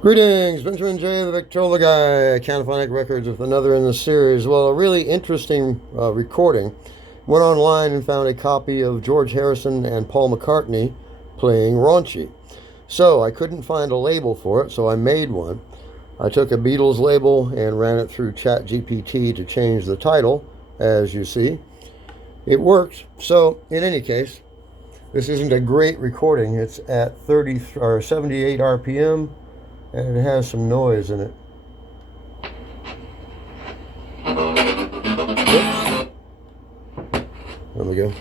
Greetings, Benjamin J. the Victrola Guy, Canaphonic Records with another in the series. Well, a really interesting recording. Went online and found a copy of George Harrison and Paul McCartney playing Raunchy. So I couldn't find a label for it, so I made one. I took a Beatles label and ran it through ChatGPT to change the title, as you see. It worked. So in any case, this isn't a great recording. It's at 30 or 78 RPM. And it has some noise in it. Oops. There we go.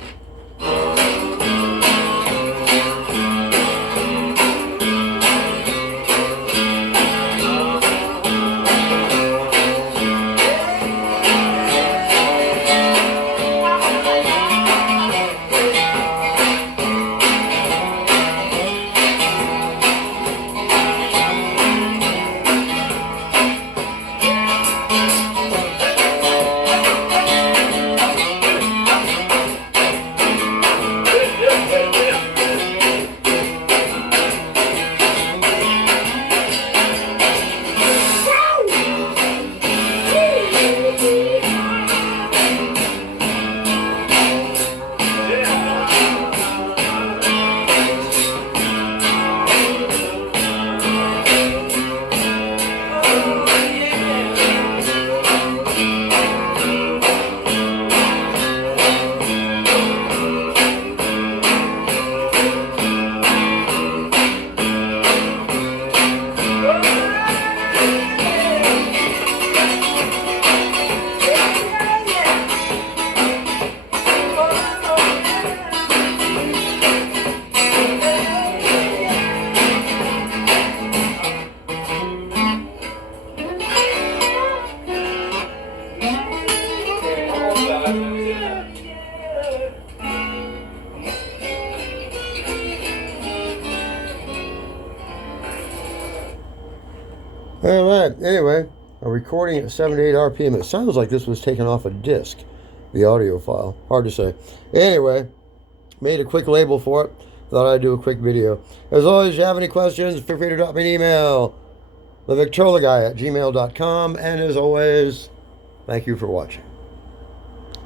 Alright, anyway, a recording at 78 RPM. It sounds like this was taken off a disc, the audio file. Hard to say. Anyway, made a quick label for it. Thought I'd do a quick video. As always, if you have any questions, feel free to drop me an email. TheVictrolaGuy@gmail.com. And as always, thank you for watching.